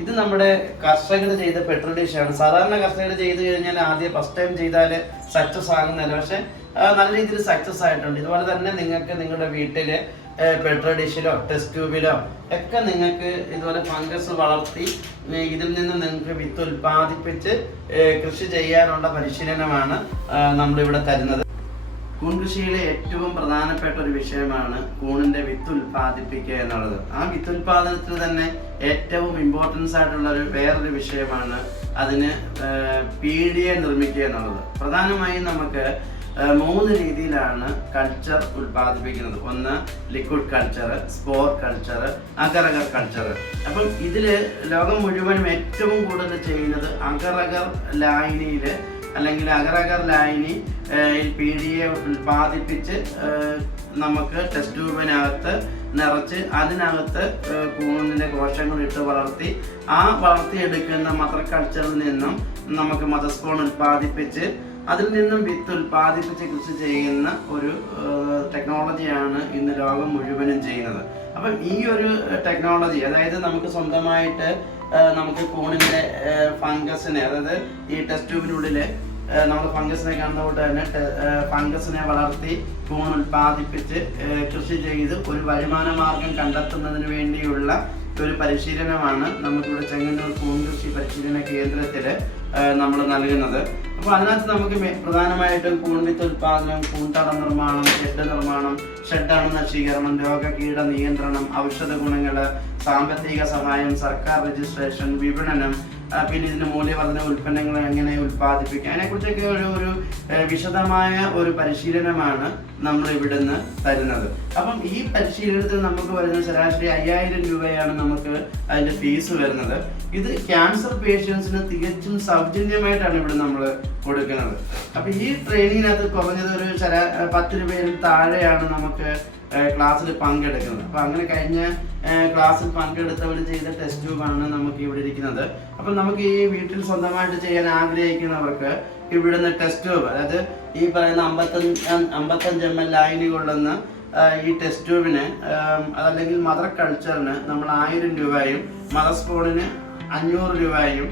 ഇത് നമ്മുടെ കർഷകർ ചെയ്ത പെട്രോൾ ഡിഷാണ് സാധാരണ കർഷകർ ചെയ്തു കഴിഞ്ഞാൽ ആദ്യം ഫസ്റ്റ് ടൈം ചെയ്താൽ സക്സസ് ആകുന്നില്ല പക്ഷെ നല്ല രീതിയിൽ സക്സസ് ആയിട്ടുണ്ട്. ഇതുപോലെ തന്നെ നിങ്ങൾക്ക് നിങ്ങളുടെ വീട്ടിൽ പെട്രോൾ ഡിഷിലോ ടെസ്റ്റ് ട്യൂബിലോ ഒക്കെ നിങ്ങൾക്ക് ഇതുപോലെ ഫംഗസ് വളർത്തി ഇതിൽ നിന്ന് നിങ്ങൾക്ക് വിത്ത് ഉൽപ്പാദിപ്പിച്ച് കൃഷി ചെയ്യാനുള്ള പരിശീലനമാണ് നമ്മളിവിടെ തരുന്നത്. കൂൺ കൃഷിയിലെ ഏറ്റവും പ്രധാനപ്പെട്ട ഒരു വിഷയമാണ് കൂണിന്റെ വിത്ത് ഉൽപ്പാദിപ്പിക്കുക എന്നുള്ളത്. ആ വിത്ത് ഉൽപാദനത്തിൽ തന്നെ ഏറ്റവും ഇമ്പോർട്ടൻസ് ആയിട്ടുള്ള ഒരു വേറൊരു വിഷയമാണ് അതിന് പീഡിയെ നിർമ്മിക്കുക എന്നുള്ളത്. പ്രധാനമായും നമുക്ക് മൂന്ന് രീതിയിലാണ് കൾച്ചർ ഉൽപ്പാദിപ്പിക്കുന്നത്. ഒന്ന് liquid culture spore culture agar agar culture അപ്പം ഇതിൽ ലോകം മുഴുവനും ഏറ്റവും കൂടുതൽ ചെയ്യുന്നത് അഗറഗർ ലായനിയിൽ അല്ലെങ്കിൽ അഗറഗർ ലായനി പി ഡി എ ഉൽപ്പാദിപ്പിച്ച് നമുക്ക് ടെസ്റ്റ് ട്യൂബിനകത്ത് നിറച്ച് അതിനകത്ത് കൂണിന്റെ കോശങ്ങൾ ഇട്ട് വളർത്തി ആ വളർത്തിയെടുക്കുന്ന മദർ കൾച്ചറിൽ നിന്നും നമുക്ക് മദസ്പോൺ ഉൽപ്പാദിപ്പിച്ച് അതിൽ നിന്നും വിത്ത് ഉൽപ്പാദിപ്പിച്ച് കൃഷി ചെയ്യുന്ന ഒരു ടെക്നോളജിയാണ് ഇന്ന് ലോകം മുഴുവനും ചെയ്യുന്നത്. അപ്പം ഈ ഒരു ടെക്നോളജി അതായത് നമുക്ക് സ്വന്തമായിട്ട് നമുക്ക് കോണിന്റെ ഫംഗസിനെ അതായത് ഈ ടെസ്റ്റ് ട്യൂബിനുള്ളിലെ നമ്മൾ ഫംഗസിനെ കണ്ടുകൊണ്ട് തന്നെ ടെ- ഫംഗസിനെ വളർത്തി കൂൺ ഉൽപ്പാദിപ്പിച്ച് കൃഷി ചെയ്ത് ഒരു വരുമാന മാർഗം കണ്ടെത്തുന്നതിന് വേണ്ടിയുള്ള ഒരു പരിശീലനമാണ് നമുക്കിവിടെ ചെങ്ങന്നൂർ കൂൺ കൃഷി പരിശീലന കേന്ദ്രത്തിൽ നമ്മൾ നൽകുന്നത്. അപ്പോൾ അതിനകത്ത് നമുക്ക് പ്രധാനമായിട്ടും കൂൺവിത്ത് ഉൽപാദനം കൂൺതട നിർമ്മാണം ഷെഡ് നിർമ്മാണം ഷെഡാണ് നശീകരണം രോഗ കീട നിയന്ത്രണം ഔഷധ ഗുണങ്ങൾ സാമ്പത്തിക സഹായം സർക്കാർ രജിസ്ട്രേഷൻ വിപണനം പിന്നെ ഇതിന്റെ മൂല്യവർദ്ധന ഉൽപ്പന്നങ്ങൾ എങ്ങനെ ഉൽപ്പാദിപ്പിക്കാം? അതിനെക്കുറിച്ചൊക്കെ ഒരു ഒരു വിശദമായ ഒരു പരിശീലനമാണ് നമ്മൾ ഇവിടുന്ന് തരുന്നത്. അപ്പം ഈ പരിശീലനത്തിൽ നമുക്ക് വരുന്ന ശരാശരി അയ്യായിരം രൂപയാണ് നമുക്ക് അതിന്റെ ഫീസ് വരുന്നത്. ഇത് ക്യാൻസർ പേഷ്യൻസിന് തികച്ചും സൗജന്യമായിട്ടാണ് ഇവിടെ നമ്മൾ കൊടുക്കുന്നത്. അപ്പൊ ഈ ട്രെയിനിങ്ങിനകത്ത് കുറഞ്ഞത് ഒരു ശരാ പത്ത് രൂപയിൽ താഴെയാണ് നമുക്ക് ക്ലാസ്സിൽ പങ്കെടുക്കുന്നത്. അപ്പൊ അങ്ങനെ കഴിഞ്ഞ ക്ലാസ്സിൽ പങ്കെടുത്തവർ ചെയ്ത ടെസ്റ്റ് ട്യൂബാണ് നമുക്ക് ഇവിടെ ഇരിക്കുന്നത്. അപ്പൊ നമുക്ക് ഈ വീട്ടിൽ സ്വന്തമായിട്ട് ചെയ്യാൻ ആഗ്രഹിക്കുന്നവർക്ക് ഇവിടുന്ന് ടെസ്റ്റ് ട്യൂബ് അതായത് ഈ പറയുന്ന അമ്പത്തഞ്ച് അമ്പത്തഞ്ച് എം എൽ ലൈനി കൊള്ളുന്ന ഈ ടെസ്റ്റ് ട്യൂബിന് അതല്ലെങ്കിൽ മദർ കൾച്ചറിന് നമ്മൾ ആയിരം രൂപയും മദർ സ്പൂണിന് അഞ്ഞൂറ് രൂപയും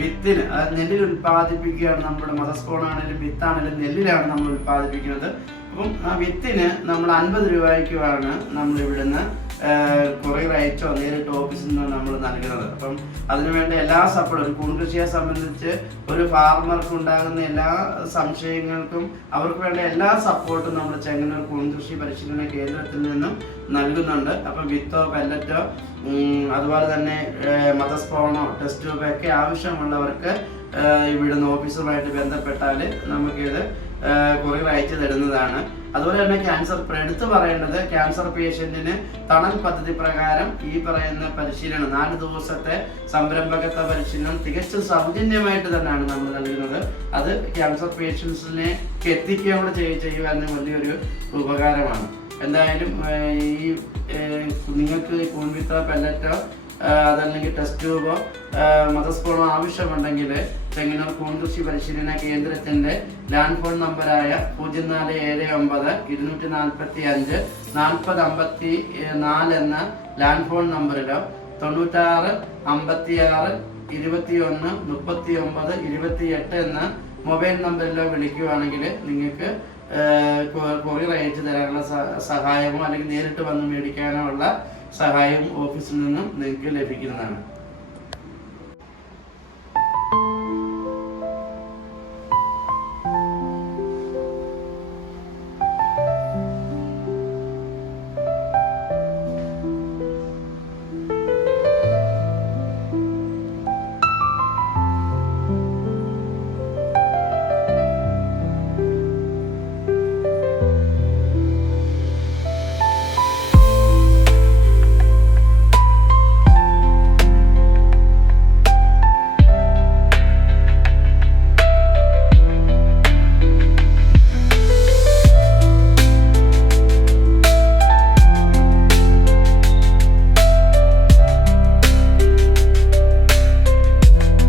വിത്തിന് നെല്ലിൽ ഉൽപ്പാദിപ്പിക്കുകയാണ് നമ്മുടെ മദർ സ്പൂണാണെങ്കിലും വിത്താണെങ്കിലും നെല്ലിലാണ് നമ്മൾ ഉൽപ്പാദിപ്പിക്കുന്നത്. അപ്പം ആ വിത്തിന് നമ്മൾ അൻപത് രൂപയ്ക്കുമാണ് നമ്മൾ ഇവിടുന്ന് കൊറിയർ അയച്ചോ നേരിട്ട് ഓഫീസിൽ നിന്ന് നമ്മൾ നൽകുന്നത്. അപ്പം അതിനുവേണ്ട എല്ലാ സപ്പോർട്ടും ഒരു കൂൺ കൃഷിയെ സംബന്ധിച്ച് ഒരു ഫാർമർക്ക് ഉണ്ടാകുന്ന എല്ലാ സംശയങ്ങൾക്കും അവർക്ക് വേണ്ട എല്ലാ സപ്പോർട്ടും നമ്മൾ ചെങ്ങന്നൂർ കൂൺ കൃഷി പരിശീലന കേന്ദ്രത്തിൽ നിന്നും നൽകുന്നുണ്ട്. അപ്പം വിത്തോ പെല്ലറ്റോ അതുപോലെ തന്നെ മതസ്പോണോ ടെസ്റ്റ് ട്യൂബൊക്കെ ആവശ്യമുള്ളവർക്ക് ഇവിടുന്ന് ഓഫീസുമായിട്ട് ബന്ധപ്പെട്ടാൽ നമുക്കിത് കൊറിയർ അയച്ചു തരുന്നതാണ്. അതുപോലെ തന്നെ ക്യാൻസർ എടുത്തു പറയേണ്ടത് ക്യാൻസർ പേഷ്യന്റിന് തണൽ പദ്ധതി പ്രകാരം ഈ പറയുന്ന പരിശീലനം നാല് ദിവസത്തെ സംരംഭകത്വ പരിശീലനം തികച്ചും സൗജന്യമായിട്ട് തന്നെയാണ് നമ്മൾ നൽകുന്നത്. അത് ക്യാൻസർ പേഷ്യൻസിനെ എത്തിക്കുക കൂടെ ചെയ്യ- ചെയ്യുക എന്ന വലിയൊരു ഉപകാരമാണ്. എന്തായാലും ഈ നിങ്ങൾക്ക് കൂൺവിത്ത പെല്ലറ്റോ അതല്ലെങ്കിൽ ടെസ്റ്റ് ട്യൂബോ മതസ്ഫോണോ ആവശ്യമുണ്ടെങ്കിൽ ചെങ്ങന്നൂർ കൂൺകൃഷി പരിശീലന കേന്ദ്രത്തിന്റെ ലാൻഡ് ഫോൺ നമ്പറായ പൂജ്യം നാല് ഏഴ് ഒമ്പത് ഇരുന്നൂറ്റി നാൽപ്പത്തി അഞ്ച് നാൽപ്പത് അമ്പത്തി നാല് എന്ന ലാൻഡ് ഫോൺ നമ്പറിലോ തൊണ്ണൂറ്റാറ് അമ്പത്തി ആറ് ഇരുപത്തി ഒന്ന് മുപ്പത്തി ഒമ്പത് ഇരുപത്തി എട്ട് എന്ന മൊബൈൽ നമ്പറിലോ വിളിക്കുകയാണെങ്കിൽ നിങ്ങൾക്ക് കൊറിയർ അയച്ചു തരാനുള്ള സഹായമോ അല്ലെങ്കിൽ നേരിട്ട് വന്ന് മേടിക്കാനോ ഉള്ള സഹായം ഓഫീസിൽ നിന്നും നിങ്ങൾക്ക് ലഭിക്കുന്നതാണ്.